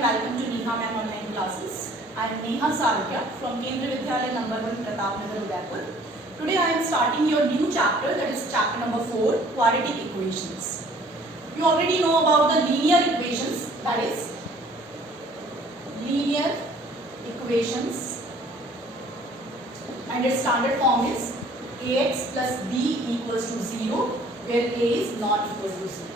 and welcome to Neha Ma'am online classes. I am Neha Sarkya from Kendriya Vidyalaya number 1 Pratapnagar Udaipur. Today I am starting your new chapter, that is chapter number 4, quadratic equations. You already know about the linear equations, that is linear equations, and its standard form is ax plus b equals to 0 where a is not equal to 0.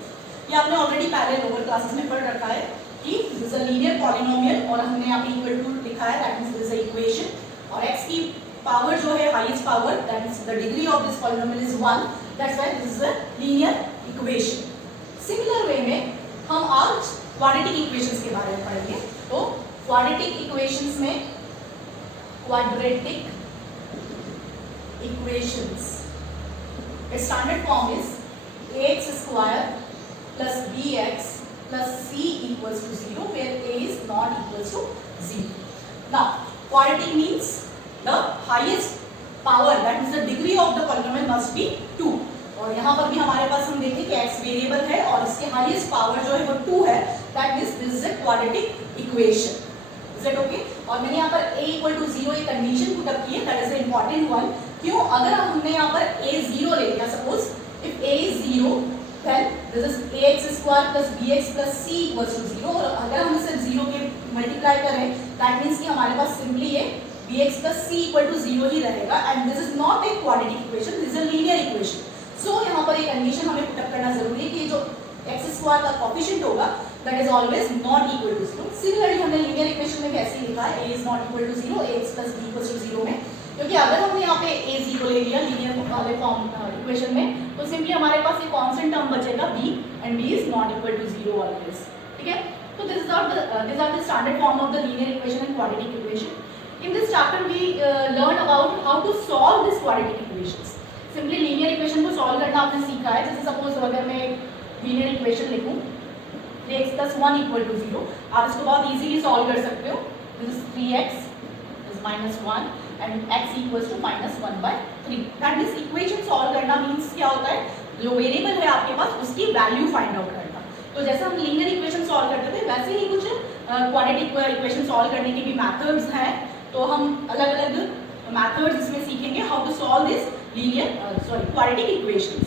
ये आपने already पहले lower classes में पढ़ रखा है कि this is a linear polynomial और हमने यहाँ पे इक्वल टू लिखा है, that means this is a equation और x की पावर जो है highest power that means the degree of this polynomial is 1, that's why this is a linear equation. Similar way में हम आज क्वाड्रेटिक इक्वेशंस के बारे में पढ़ेंगे. तो क्वाड्रेटिक इक्वेशंस में quadratic equations its standard form is ax square plus bx plus c equals to 0 where a is not equals to 0. Now quadratic means the highest power, that means the degree of the polynomial must be 2. और यहाँ पर भी हमारे पास हम देखें कि x variable है और इसके हाईएस्ट पावर जो है वो 2 है, that means this is a quadratic equation. Is that okay? और मैंने यहाँ पर a equal to 0 एक कंडीशन पुट अप की है, that is the important one. क्यों? अगर हमने यहाँ पर a 0 ले लिया, suppose if a is 0 then this is ax square plus bx plus c equals to 0 और अगर हम इसे 0 के मल्टीप्लाई करें that means कि हमारे पास सिंपली ये bx plus c equal to 0 ही रहेगा and this is not a quadratic equation, this is a linear equation. So यहाँ पर एक कंडीशन हमें पुट अप करना जरूरी है कि जो x स्क्वायर का कोफिशिएंट होगा that is always not equal to 0. Similarly हमने लीनियर इक्वेशन में भी ऐसे ही लिखा है a is not equal to 0, ax plus b equals to 0 में, क्योंकि अगर हमने यहाँ पे a 0 ले लिया लीनियर वाले फॉर्म इक्वेशन में तो सिंपली हमारे पास ये कांस्टेंट टर्म बचेगा b and b is not equal to 0 always. ठीक है, तो these are the standard form of the linear equation and quadratic equation. In this chapter we learn about how to solve this quadratic equations. Simply linear equation को solve करना आपने सीखा है. जैसे suppose अगर मैं लीनियर इक्वेशन लिखूं 3x plus 1 equal to 0, आप इसको बहुत इजीली सॉल्व कर सकते हो. This is 3x is minus 1 and x equals to minus 1 by 3. That means equation solve करना मींस क्या होता है, जो वेरिएबल है आपके पास उसकी वैल्यू फाइंड आउट करना. तो जैसे हम लीनियर इक्वेशन सॉल्व करते थे वैसे ही कुछ क्वाड्रेटिक इक्वेशन सॉल्व करने के भी मेथड्स हैं. तो हम अलग अलग मेथड्स इसमें सीखेंगे how to solve this quadratic equations.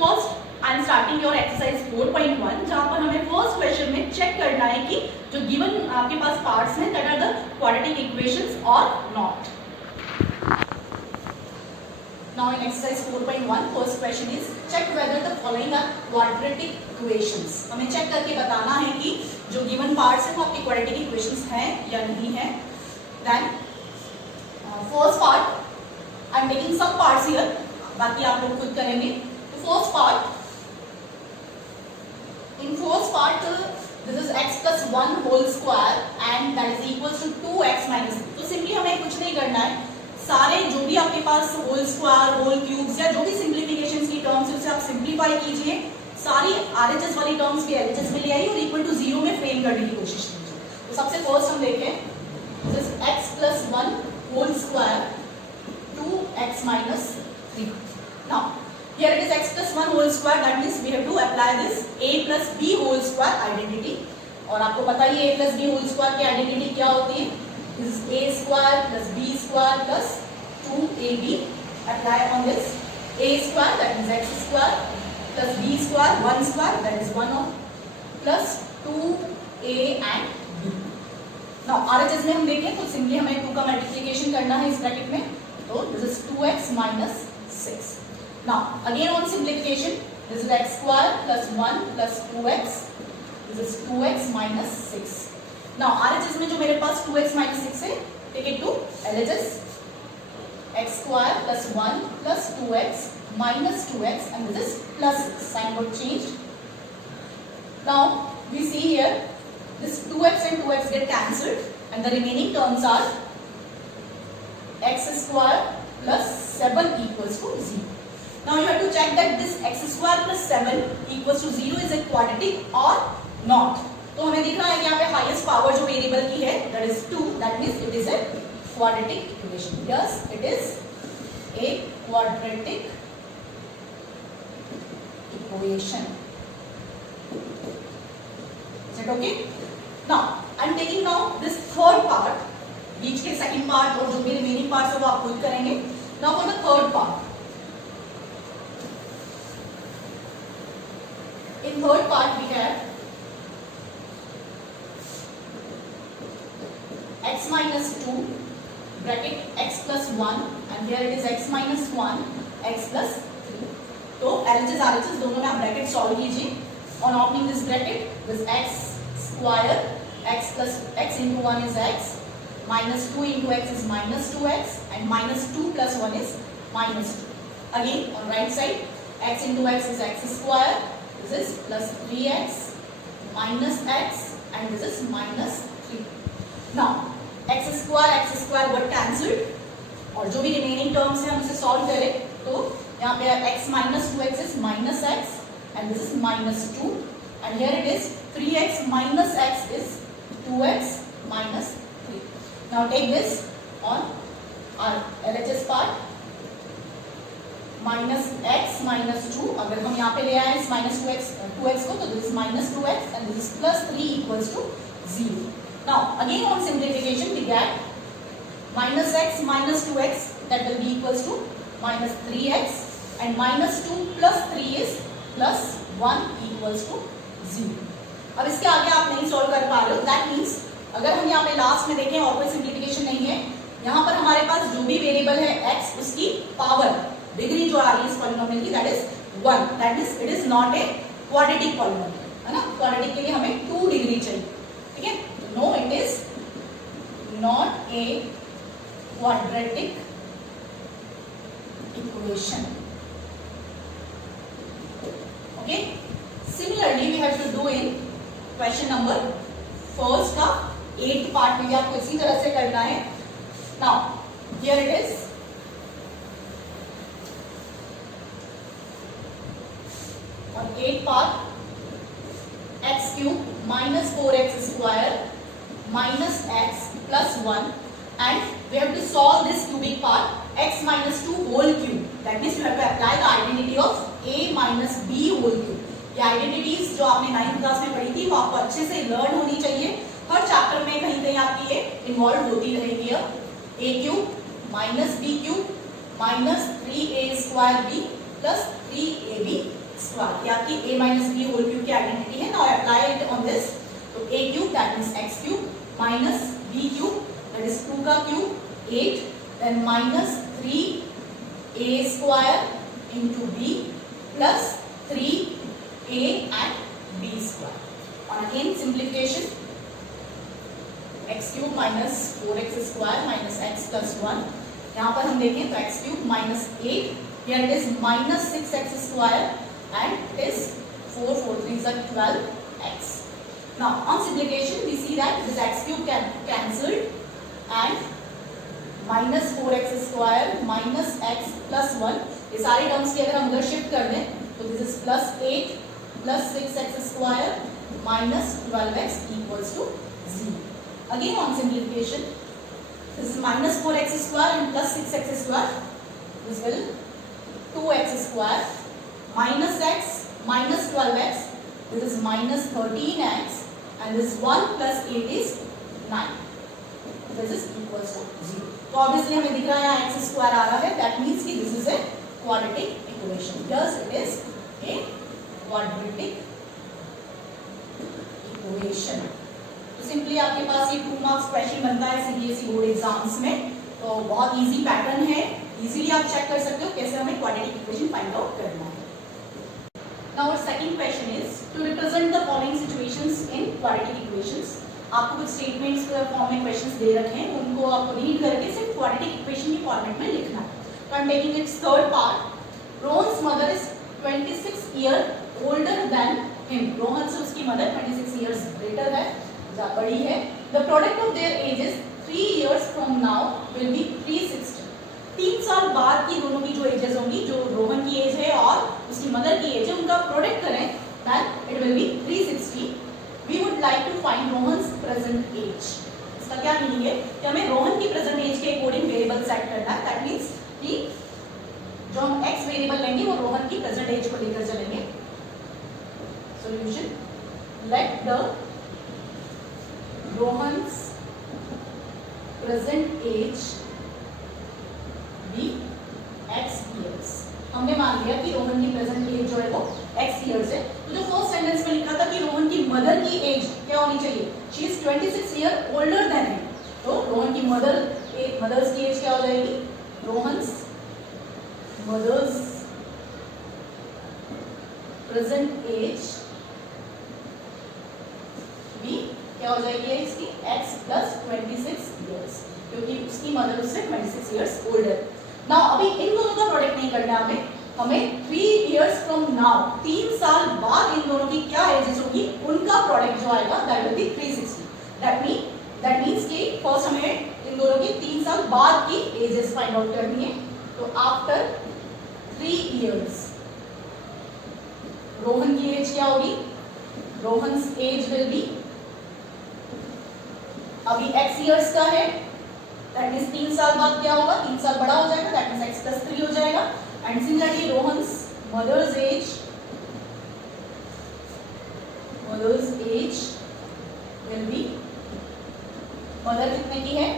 First I am starting your exercise 4.1 जहां पर हमें फर्स्ट क्वेश्चन में चेक करना है कि जो गिवन आपके पास पार्ट्स हैं that are the quadratic equations और not. Now in exercise 4.1 first question is check whether the following are quadratic equations. हमें चेक करके बताना है कि जो गिवन पार्ट्स हैं वो आपके क्वाड्रेटिक इक्वेशंस हैं या नहीं है. Then first part I am taking some parts here, बाकी आप लोग खुद करेंगे. First part, in first part this is x plus 1 whole square and that is equals to 2x minus 3. तो सिंपली हमें कुछ नहीं करना है, सारे जो भी आपके पास होल स्क्वायर होल क्यूब्स या जो भी सिंप्लीफिकेशंस की टर्म्स है उसे आप सिंप्लीफाई कीजिए. सारी आरएचएस वाली टर्म्स भी एलएचएस में ले आइए और इक्वल टू 0 में फ्रेम करने की कोशिश कीजिए. तो सबसे फर्स्ट हम देखें this is x plus 1 whole square 2x minus 3. now here it is x plus 1 whole square, that means we have to apply this a plus b whole square identity. और आपको पता ही a plus b whole square की identity क्या होती है, this is a square plus b square plus 2ab. apply on this a square that is x square plus b square 1 square that is 1 of plus 2a and b. now RHS में हम देखें तो simply हमें 2 का multiplication करना है इस bracket में, तो this is 2x minus 6. Now again on simplification this is x square plus 1 plus 2x, this is 2x minus 6. now RHS में जो मेरे पास 2x minus 6 है, take it to LHS, x square plus 1 plus 2x minus 2x and this is plus 6. sign got changed. now we see here this 2x and 2x get cancelled and the remaining terms are x square plus 7 equals to 0. Now you have to check that this x square plus 7 equals to 0 is a quadratic or not. तो हमें दिख रहा है कि यहाँ पे highest power जो variable की है that is 2, that means it is a quadratic equation. Yes, it is a quadratic equation. Is it okay? Now I am taking now this third part, बीच के सेकंड पार्ट और जो भी remaining parts है वो आप खुद करेंगे. Now for the third part, in third part we have x minus 2 bracket x plus 1 and here it is x minus 1 x plus 3. तो LHS RHS दोनों में आप ब्रैकेट सॉल्व कीजिए. On opening this bracket, this x square x plus x into 1 is x, minus 2 into x is minus 2x and minus 2 plus 1 is minus 2. Again on right side, x into x is x square, this is plus 3x minus x and this is minus 3. Now x square got cancelled और जो भी remaining terms है हम इसे solve करें तो यहाँ पे x minus 2x is minus x and this is minus 2 and here it is 3x minus x is 2x minus 3. Now take this on our LHS part. Minus x minus 2, अगर हम यहाँ पे ले आए इस माइनस 2x को तो this is minus 2x and this is plus 3 equals to 0. Now again on simplification we get minus x minus 2x that will be equals to minus 3x and minus 2 plus 3 is plus 1 equals to 0. अब इसके आगे आप नहीं solve कर पा रहे हो, that means अगर हम यहाँ पे लास्ट में देखें और कोई सिंप्लीफिकेशन नहीं है, यहाँ पर हमारे पास जो भी वेरिएबल है x उसकी पावर डिग्री जो आ रही है इस पॉलिनोमियल की that is 1. That means it is not a quadratic polynomial, है ना. क्वाड्रेटिक के लिए हमें 2 डिग्री चाहिए, ठीक है. No, it is not a quadratic equation. Okay. Similarly we have to do in question number first का 8th पार्ट में भी आपको इसी तरह से करना है. Now here it is on 8th part x cube minus 4x square minus x plus 1 and we have to solve this cubic part x minus 2 whole cube. That means you have to apply the identity of a minus b whole cube. ये identities जो आपने 9th class में पढ़ी थी वो आपको अच्छे से लर्न होनी चाहिए. हर चैप्टर में कहीं कहीं आपकी ये इन्वॉल्व होती रहेगी. अब a cube minus b cube minus 3a square b plus 3ab square, ये आपकी a minus b whole cube की आइडेंटिटी है. Now apply it on this. तो a cube that means x cube minus b cube that is 2 का cube 8 then minus 3a square into b plus 3a and b square. और again simplification x cube minus 4x square minus x plus 1. यहाँ पर हम देखें तो x cube minus 8, here it is minus 6x square and it is 4 4 3s are 12x. Now on simplification we see that this x cube can cancelled and minus 4x square minus x plus 1, ये सारे terms की अगर हम उधर shift कर दें तो this is plus 8 plus 6x square minus 12x equals to 0. Again on simplification this is minus 4x square and plus 6x square, this will 2x square minus x minus 12x, this is minus 13x and this 1 plus 8 is 9. This is equals to 0. तो obviously हमें दिख रहा है x square आ रहा है, that means कि this is a quadratic equation. Yes, it is a quadratic equation. तो simply आपके पास ये 2 मार्क्स क्वेश्चन बनता है सीबीएसई बोर्ड एग्जाम्स में. तो बहुत इजी पैटर्न है, इजीली आप चेक कर सकते हो कैसे हमें क्वाड्रेटिक इक्वेशन फाइंड आउट करना है. Now our second question is to represent the following situations in quadratic equations. आपको कुछ स्टेटमेंट्स फॉर्म में क्वेश्चंस दे रखे हैं, उनको आपको रीड करके सिर्फ क्वाड्रेटिक इक्वेशन की फॉर्मेट में लिखना है. तो आई am taking it's third part. Rohan's mother is 26 year older than him. Rohan से उसकी मदर 26 ईयर्स ग्रेटर है, बड़ी है. The product of their edges 3 years from now will be 360. 3 साल बाद की दोनों की जो एजेस होंगी, जो रोहन की एज है और उसकी मदर की एज है, उनका प्रोडक्ट करें then it will be 360. We would like to find Rohan's present age. इसका क्या मीनिंग है कि हमें रोहन की प्रेजेंट एज के अकॉर्डिंग वेरिएबल सेट करना है. दैट मींस कि जो हम x वेरिएबल लेंगे वो रोहन की प्रेजेंट एज को लेकर चलेंगे. Solution, let the Rohan's present age be x years। हमने मान लिया कि रोहन की प्रेजेंट एज जो है वो x years है। तो जो फर्स्ट सेंटेंस में लिखा था कि रोहन की मदर की एज क्या होनी चाहिए, she is 26 year older than him, तो रोहन की मदर्स की एज क्या हो जाएगी, रोहन्स मदर्स प्रेजेंट एज भी क्या हो जाएगी इसकी x प्लस 26 ईयर्स, क्योंकि उसकी मदर उससे 26 ईयर्स ओल्डर। नाउ अभी इन दोनों का प्रोडक्ट नहीं करना हमें 3 इयर्स फ्रॉम नाउ, 3 साल बाद इन दोनों की क्या एजेस होगी, उनका प्रोडक्ट जो आएगा that will be 360। That means कि फर्स्ट हमें इन दोनों की 3 साल बाद की एजेस फाइंड आउट करनी है। तो आफ्टर 3 इयर्स रोहन की एज क्या होगी, रोहन्स एज विल बी, अभी x इयर्स का है, दैट मींस 3 साल बाद क्या होगा, 3 साल बड़ा हो जाएगा, दैट मींस x प्लस 3 हो जाएगा। And similarly Rohan's mother's age will be, mother कितने की है,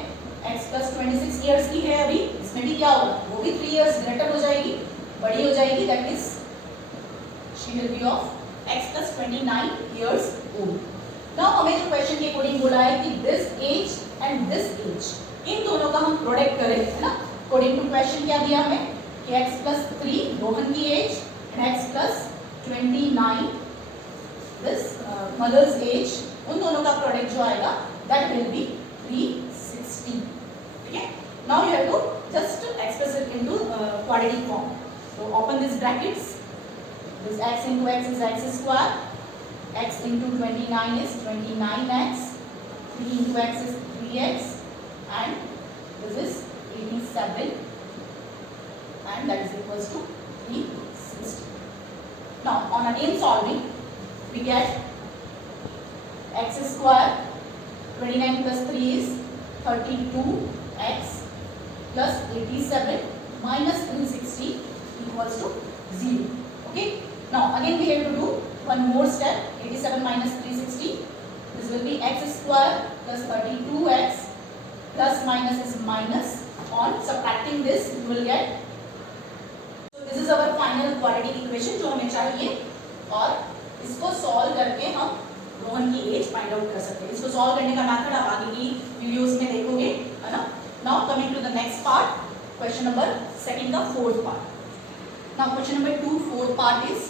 x प्लस 26 ईयर्स की है, अभी इसमें भी क्या होगा, वो भी 3 इयर्स ग्रेटर हो जाएगी, बड़ी हो जाएगी, that means she will be of x plus 29 years old. Now हमें जो क्वेश्चन के अकॉर्डिंग बोला है कि this age and this age, इन दोनों का हम प्रोडक्ट करें, है ना। अकॉर्डिंग टू क्वेश्चन क्या दिया हमें कि x प्लस 3 रोहन की age and x plus 29 this mother's age, उन दोनों का प्रोडक्ट जो आएगा दैट विल बी 360। ठीक है, now you have to just express it into quadratic form. So open these brackets, this x into x is x square, x into 29 is 29x, 3 into x is 3x, and this is 87, and that is equals to 360. Now on again solving, we get x square, 29 plus 3 is 32x plus 87 minus 360 equals to 0. Okay, now again we have to do one more step, 87 minus 360, this will be x square plus 32x, plus minus is minus, on subtracting this you will get, so this is our final quadratic equation जो हमें चाहिए, और इसको solve करके हम रोहन की as find out कर सकते हैं। इसको सॉल्व करने का मेथड आप आगे की वीडियोस में देखोगे, है ना। Now coming to the next part, question number second का fourth part. Now question number 2 fourth part is,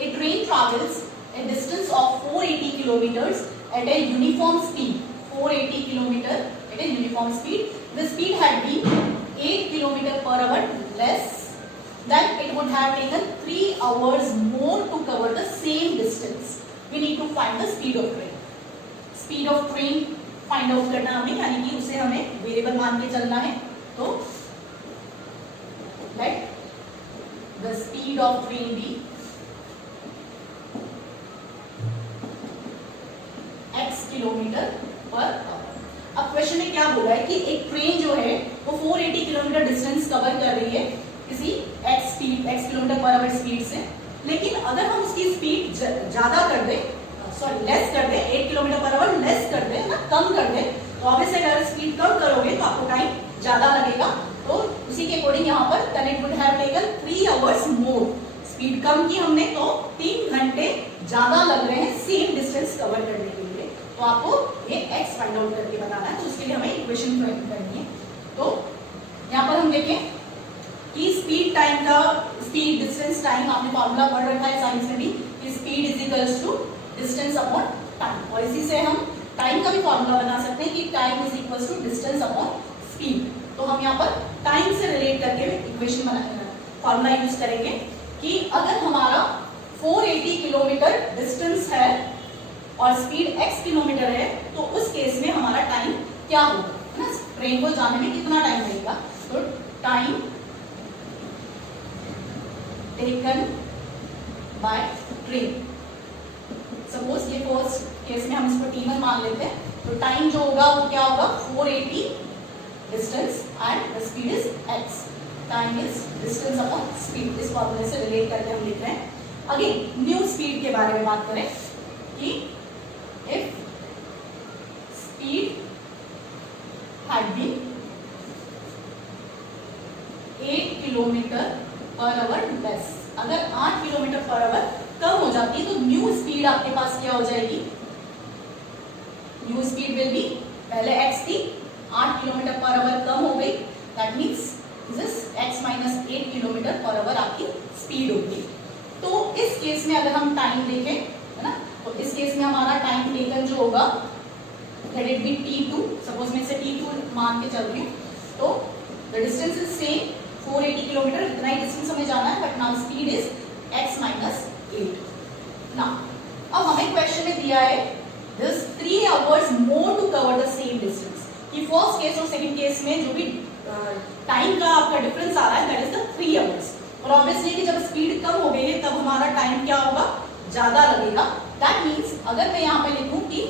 a train travels a distance of 480 kilometers at a uniform speed, 480 kilometer at a uniform speed. The speed had been 8 kilometer per hour less, then it would have taken 3 hours more to cover the same distance. We need to find the speed of train. Speed of train find out करना हमें, यानी कि उसे हमें variable मान के चलना है। तो let the speed of train be x kilometre per hour. अब क्वेश्चन में क्या बोला है कि एक ट्रेन जो है वो 480 किलोमीटर डिस्टेंस कवर कर रही है किसी x kilometre per hour speed से, लेकिन अगर हम उसकी स्पीड ज्यादा कर दे, सॉरी लेस कर दे, 8 किलोमीटर पर आवर लेस कर दे ना, कम कर दे, तो ऑब्वियसली अगर स्पीड कम करोगे तो आपको टाइम ज्यादा लगेगा। तो उसी के अकॉर्डिंग यहाँ पर then it would have taken 3 hours more, speed कम की हमने तो 3 घंटे ज्यादा लग रहे हैं सेम डिस्टेंस कवर करने के लिए। तो आपको ये x फाइंड आउट करके बताना है, तो उसके लिए हमें इक्वेशन फाइंड करनी है। तो यहाँ पर हम देखें कि स्पीड टाइम का, स्पीड डिस्टेंस टाइम आपने फॉर्मूला पढ़ रखा है साइंस में भी, कि speed is equals to distance upon time, और इसी से हम टाइम का भी फॉर्मूला बना सकते हैं कि time is equals to distance upon speed. तो हम यहाँ पर टाइम से रिलेट करके इक्वेशन फॉर्मूला यूज करेंगे कि अगर हमारा 480 किलोमीटर डिस्टेंस है और स्पीड x किलोमीटर है, तो उस केस में हमारा टाइम क्या होगा, है ना, ट्रेन को जाने में कितना टाइम लगेगा। तो time taken by train, suppose ये फर्स्ट केस में हम इसको t1 मान लेते हैं, तो टाइम जो होगा वो क्या होगा, 480 distance and the speed is x, time is distance upon speed. इस फॉर्मूले से रिलेट करके हम लिख रहे हैं। अगेन न्यू स्पीड के बारे में बात करें कि if speed had been 8 kilometre per hour less. अगर 8 किलोमीटर पर आवर कम हो जाती है तो न्यू स्पीड आपके पास क्या हो जाएगी, न्यू स्पीड विल बी, पहले x थी 8 किलोमीटर पर आवर कम हो गई, that means this x minus 8 kilometre per hour आपकी स्पीड होगी। तो इस केस में अगर हम टाइम देखें, है ना, तो इस केस में हमारा टाइम टेकन जो होगा let it be t2, suppose मैं इसे t2 मान के चल रही हूँ, तो the distance is same 480 kilometre, इतना ही डिस्टेंस हमें जाना है, but now speed is x minus 8। Now अब हमें क्वेश्चन में दिया है this 3 hours more to cover the same distance, कि फर्स्ट केस और सेकंड केस में जो भी टाइम का आपका डिफरेंस आ रहा है दैट इज द 3 आवर्स, और ऑब्वियसली कि जब स्पीड कम हो गई है तब हमारा टाइम क्या होगा, ज्यादा लगेगा। दैट मीन्स अगर मैं यहाँ पे लिखूं कि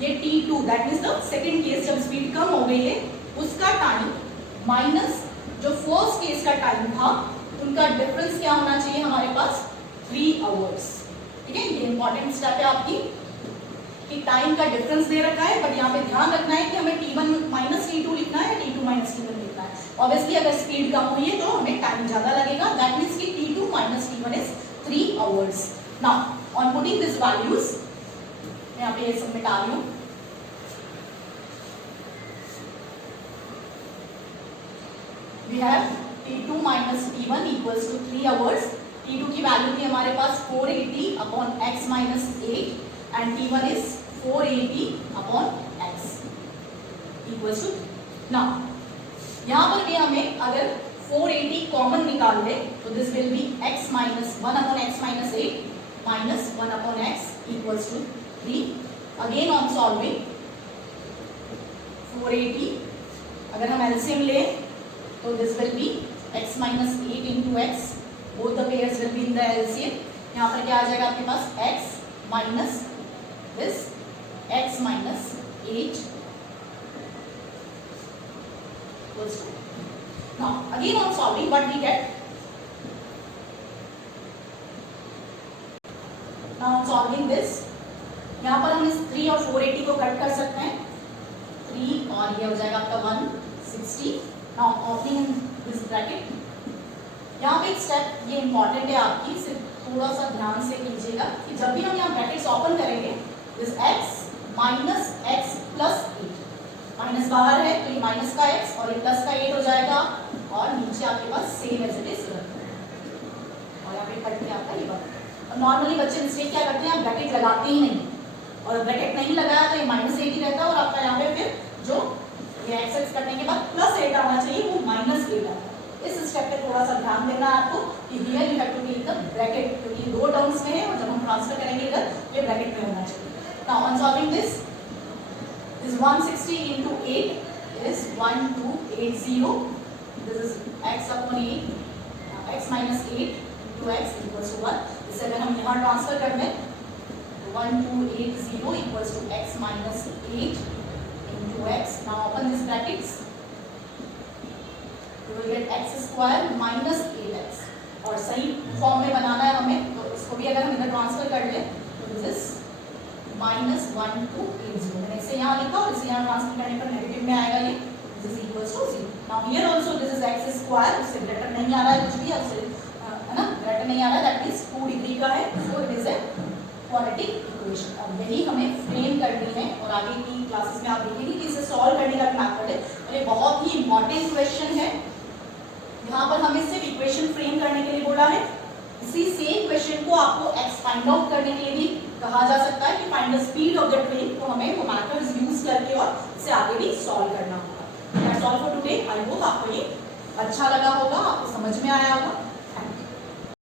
ये t2 that means the second case जब स्पीड कम हो गई है उसका टाइम माइनस जो फर्स्ट केस का टाइम था, उनका डिफरेंस क्या होना चाहिए हमारे पास, 3 आवर्स। ठीक है, ये इंपॉर्टेंट स्टेप है आपकी कि टाइम का डिफरेंस दे रखा है, बट यहाँ पे ध्यान रखना है कि हमें t1 माइनस t2 लिखना है या t2 माइनस t1 लिखना है। ऑब्वियसली अगर स्पीड कम हुई है तो हमें टाइम ज्यादा लगेगा, दैट मीन्स कि t2 minus t1 is 3 hours. Now on putting this values, मैं यहाँ पे ये सब मिटा रही हूँ, we have t2 minus t1 equals to 3 hours। t2 की वैल्यू थी हमारे पास 480 upon x minus 8 and t1 is 480 upon x equals to। now यहाँ पर भी हमें अगर 480 कॉमन निकाल ले तो this will be x minus 1 upon x minus 8 minus 1 upon x equals to 3। again on solving 480 अगर हम LCM ले तो this will be x minus 8 into x, both the pairs will be in the LCM। यहाँ पर क्या आ जाएगा आपके पास x minus this x minus 8 equals to। now again on solving what we get, now on solving this यहाँ पर हम इस 3 और 480 को कट कर सकते हैं, 3 और ये हो जाएगा आपका 160। Now opening this bracket, यहाँ पे एक स्टेप ये इंपॉर्टेंट है आपकी, सिर्फ थोड़ा सा ध्यान से कीजिएगा कि जब भी हम यहाँ ब्रैकेट्स ओपन करेंगे this x minus x plus 8, minus बाहर है तो ये माइनस का x और ये प्लस का 8 हो जाएगा, और नीचे आपके पास सेम एज इट इज और यहाँ पे कट के आपका ये बन। नॉर्मली बच्चे मिस्टेक क्या करते हैं, ब्रैकेट लगाते ही नहीं, और ब्रैकेट नहीं लगाया तो ये माइनस 8 ही रहता है, और आपका यहाँ पे फिर जो ये x करने के बाद प्लस 8 आना चाहिए, वो माइनस 8 आता है। इस स्टेप पे थोड़ा सा ध्यान देना है आपको कि here you have to take the bracket, क्योंकि दो टर्म्स में है और जब हम ट्रांसफर करेंगे इधर ये ब्रैकेट में होना चाहिए। Now on solving this 160 into 8 is 1280, this is x upon 8 x minus 8 into x equals to 1। इसे अगर हम यहाँ ट्रांसफर कर दें तो 1280 equals to x minus 8 into x। now open this brackets, you will get x square minus 8x, और सही form में बनाना है हमें, तो इसको भी अगर हम इधर ट्रांसफर कर लें तो दिस इज माइनस 1280, मैंने इसे यहाँ लिखा और इसे यहाँ ट्रांसफर करने पर नेगेटिव में आएगा, ये this is equals to 0। Now here also this is x square, उससे ग्रेटर नहीं आ रहा है कुछ भी, उससे है ना ग्रेटर नहीं आ रहा है, दैट मींस 2 डिग्री का है, so it is a quadratic equation. अब यही हमें फ्रेम करनी है, और आगे की क्लासेस में आप देखेंगे कि इसे सॉल्व करने का मेथड है, और ये बहुत ही इंपॉर्टेंट क्वेश्चन है। यहाँ पर हमें सिर्फ इक्वेशन फ्रेम करने के लिए बोला है, इसी सेम क्वेश्चन को आपको एक्स फाइंड आउट करने के लिए भी कहा जा सकता है कि find the speed of the train, तो हमें वो मेथड्स यूज करके और इसे आगे भी सॉल्व करना होगा। That's all for today. I hope आपको ये अच्छा लगा होगा, आपको समझ में आया होगा।